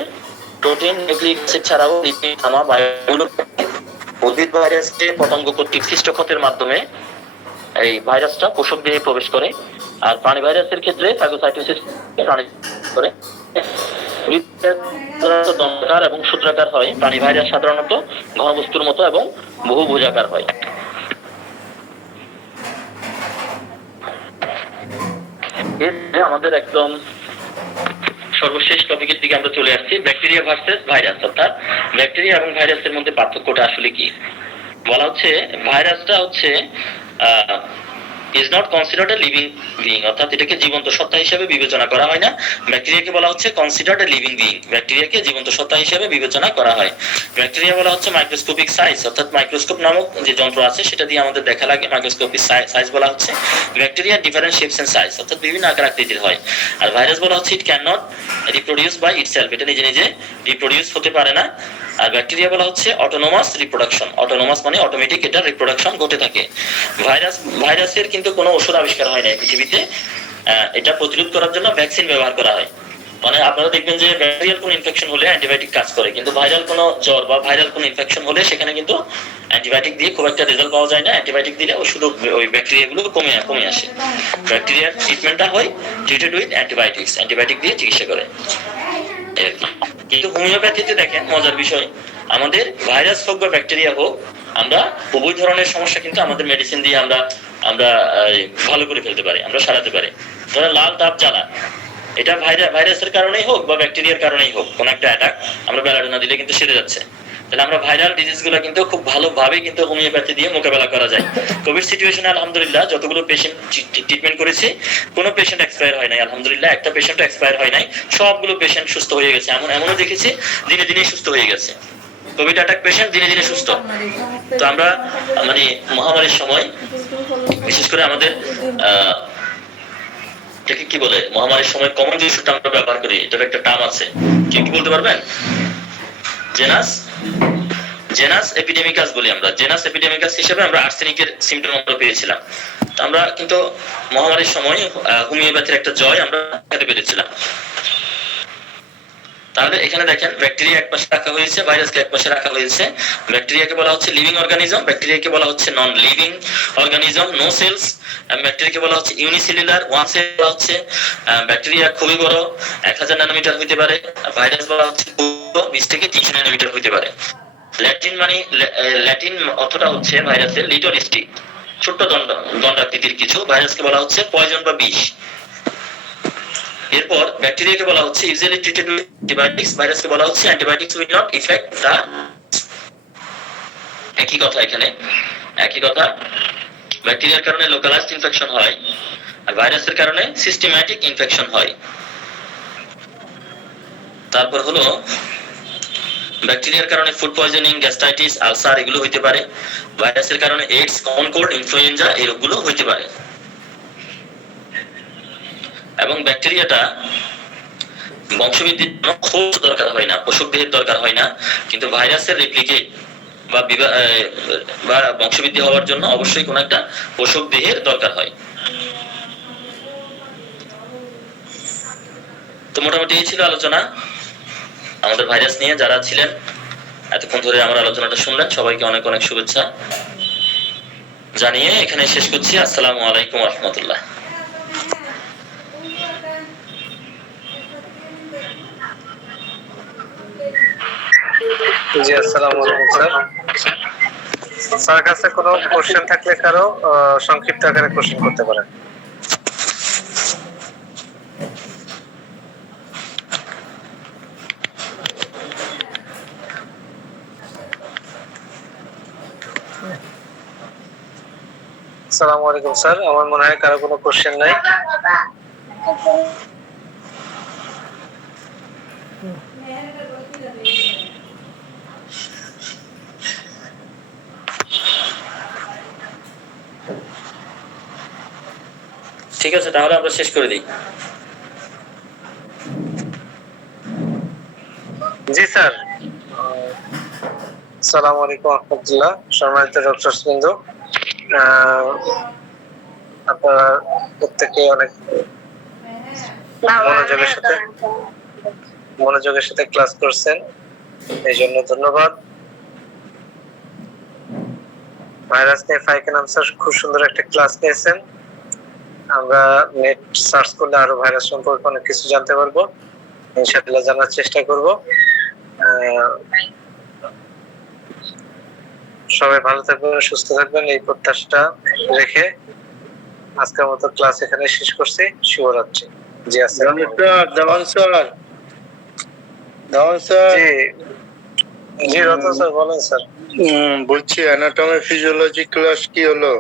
প্রোটিন, নিউক্লিক অ্যাসিড ছাড়াও লিপিড, তামা, বায়ুগুলো। উদ্ভিদ ভাইরাসকে পতঙ্গ কর্তৃক সৃষ্ট ক্ষতের মাধ্যমে এই ভাইরাসটা পোষক দেহে প্রবেশ করে। আর প্রাণী ভাইরাসের ক্ষেত্রে ফ্যাগোসাইটোসিস প্রাণী করে দণ্ডাকার এবং সূত্রাকার হয়। প্রাণী ভাইরাস সাধারণত ঘনবস্তুর মতো এবং বহুভুজাকার হয়। আমাদের একদম সর্বশেষ টপিকের দিকে আমরা চলে আসছি, ব্যাকটেরিয়া ভার্সেস ভাইরাস। অর্থাৎ ব্যাকটেরিয়া এবং ভাইরাসের মধ্যে পার্থক্যটা আসলে কি? বলা হচ্ছে ভাইরাসটা হচ্ছে is not considered a living being, অর্থাৎ এটাকে জীবন্ত সত্তা হিসেবে বিবেচনা করা হয় না। ব্যাকটেরিয়াকে বলা হচ্ছে considered a living being, ব্যাকটেরিয়াকে জীবন্ত সত্তা হিসেবে বিবেচনা করা হয়। ব্যাকটেরিয়া বলা হচ্ছে মাইক্রোস্কোপিক সাইজ, অর্থাৎ মাইক্রোস্কোপ নামক যে যন্ত্র আছে সেটা দিয়ে আমাদের দেখা লাগে, মাইক্রোস্কোপিক সাইজ বলা হচ্ছে। Bacteria different shapes and size, অর্থাৎ বিভিন্ন আকার আকৃতির হয়। আর ভাইরাস বলা হচ্ছে it can not reproduce by itself, এটা নিজে নিজে রিপ্রোডিউস হতে পারে না। আর ব্যাকটেরিয়া বলা হচ্ছে অটোনোমাস রিপ্রোডাকশন, অটোনোমাস মানে অটোমেটিক এটা রিপ্রোডাকশন ঘটে থাকে। ভাইরাসের কিন্তু কোনো ওষুধ আবিষ্কার হয় না পৃথিবীতে, এটা প্রতিরোধ করার জন্য ভ্যাকসিন ব্যবহার করা হয়। মানে আপনারা দেখবেন যে ব্যাকটেরিয়াল কোনো ইনফেকশন হলে অ্যান্টিবায়োটিক কাজ করে, কিন্তু ভাইরাল কোনো জ্বর বা ভাইরাল কোনো ইনফেকশন হলে সেখানে কিন্তু অ্যান্টিবায়োটিক দিয়ে খুব একটা রেজাল্ট পাওয়া যায় না। অ্যান্টিবায়োটিক দিলে শুধু ওই ব্যাকটেরিয়াগুলো কমে আসে। ব্যাকটেরিয়ার ট্রিটমেন্টটা হয় ট্রিটেড উইথ অ্যান্টিবায়োটিক্স, অ্যান্টিবায়োটিক দিয়ে চিকিৎসা করে। কিন্তু হোমিওপ্যাথিতে দেখেন মজার বিষয়, আমাদের ভাইরাস হোক বা ব্যাকটেরিয়া হোক, আমরা উভয় ধরনের সমস্যা কিন্তু আমাদের মেডিসিন দিয়ে আমরা ভালো করে ফেলতে পারি, আমরা সারাতে পারি। ধরেন লাল তাপ জ্বালা, এটা ভাইরাসের কারণেই হোক বা ব্যাকটেরিয়ার কারণেই হোক, কোন একটা অ্যাটাক, আমরা বেলাডোনা দিলে কিন্তু সেরে যাচ্ছে। তাহলে আমরা ভাইরাল ডিজিজ গুলো কিন্তু খুব ভালোভাবে কিন্তু হোমিওপ্যাথি দিয়ে মোকাবেলা করা যায়। কোভিড সিচুয়েশনে আলহামদুলিল্লাহ যতগুলো পেশেন্ট ট্রিটমেন্ট করেছি, কোনো পেশেন্ট এক্সপায়ার হয় নাই, আলহামদুলিল্লাহ একটা পেশেন্ট এক্সপায়ার হয় নাই, সবগুলো পেশেন্ট সুস্থ হয়ে গেছে। এমনও দেখেছি দিনে দিনে সুস্থ হয়ে গেছে। কোভিড অ্যাটাক পেশেন্ট দিনে দিনে সুস্থ। তো আমরা মানে মহামারীর সময় বিশেষ করে আমাদের এটাকে কি বলে, মহামারীর সময় কমন যে ওষুধটা আমরা ব্যবহার করি, এটার একটা টার্ম আছে, কি বলতে পারবেন? জেনাস এপিডেমিকাস বলি আমরা। জেনাস এপিডেমিকাস হিসেবে আমরা আর্সেনিকের সিম্পটম আমরা পেয়েছিলাম। আমরা কিন্তু মহামারীর সময় হোমিওপ্যাথির একটা জয় আমরা পেতে পেরেছিলাম। তাহলে এখানে দেখেন ব্যাকটেরিয়া এক পাশে রাখা হয়েছে, ভাইরাসকে এক পাশে রাখা হয়েছে। ব্যাকটেরিয়াকে বলা হচ্ছে লিভিং অর্গানিজম, ব্যাকটেরিয়াকে বলা হচ্ছে non living organism, no cells. ব্যাকটেরিয়াকে বলা হচ্ছে ইউনিসেলুলার, ওয়ান সেল বলা হচ্ছে। ব্যাকটেরিয়া খুবই বড়, 1000 ন্যানোমিটার হইতে পারে। ভাইরাস বলা হচ্ছে 20 থেকে 30 ন্যানোমিটার হইতে পারে। ল্যাটিন অর্থটা হচ্ছে ভাইরাসের লিটল স্টিক, ছোট্ট দণ্ডাকৃতির কিছু। ভাইরাসকে বলা হচ্ছে পয়জন বা বিষ। এরপর ব্যাকটেরিয়াকে বলা হচ্ছে ইউজুয়ালি ট্রিটেড উইথ অ্যান্টিবায়োটিক্স, ভাইরাসকে বলা হচ্ছে অ্যান্টিবায়োটিক্স উইল নট ইফেক্ট দা। একই কথা এখানে, একই কথা। ব্যাকটেরিয়ার কারণে লোকালাইজড ইনফেকশন হয়, আর ভাইরাসের কারণে সিস্টেম্যাটিক ইনফেকশন হয়। তারপর হলো ব্যাকটেরিয়ার কারণে ফুড পয়জনিং, গ্যাস্ট্রাইটিস, আলসার এগুলো হইতে পারে। ভাইরাসের কারণে এইডস, কমন কোল্ড, ইনফ্লুয়েঞ্জা এই রোগগুলো হইতে পারে। এবং ব্যাকটেরিয়াটা বংশবৃদ্ধির জন্য খুব দরকার হয় না, পোষক দেহের দরকার হয় না, কিন্তু ভাইরাসের রেপ্লিকেট বা বংশবৃদ্ধি হওয়ার জন্য অবশ্যই কোন একটা পোষক দেহের দরকার হয়। তো মোটামুটি এই ছিল আলোচনা আমাদের ভাইরাস নিয়ে। যারা ছিলেন এতক্ষণ ধরে আমার আলোচনাটা শুনলেন, সবাইকে অনেক অনেক শুভেচ্ছা জানিয়ে এখানে শেষ করছি। আসসালামু আলাইকুম ওয়া রাহমাতুল্লাহ। জি আসসালামু আলাইকুম স্যার। স্যার কাছে কোনো কোশ্চেন থাকলে কারো সংক্ষিপ্ত আকারে কোশ্চেন করতে পারেন। আসসালামু আলাইকুম স্যার, আমার মনে হয় কারো কোনো কোশ্চেন নাই। ঠিক আছে, তাহলে আমরা শেষ করে দিই। জি স্যার। আসসালামু আলাইকুম রহমতুল্লাহ। সম্মানিত ডক্টর বৃন্দ, আপনারা প্রত্যেকে অনেক মনোযোগের সাথে ক্লাস করছেন, এই জন্য ধন্যবাদ। ভাইরাস নিয়ে ফাইকেন আনসার খুব সুন্দর একটা ক্লাস নিয়েছেন। আমরা নেট সার্চ করলে আরো ভাইরাস সম্পর্কে অনেক কিছু জানতে পারবো, ইনশাআল্লাহ জানার চেষ্টা করব। সবাই ভালো থাকবেন, সুস্থ থাকবেন, এই প্রত্যাশাটা রেখে আজকের মতো ক্লাস এখানে শেষ করছি। শুভরাত্রি। জি আসসালামু জি জি রতন স্যার বলেন স্যার। বলছি অ্যানাটমি ফিজিওলজি ক্লাস কি হলো?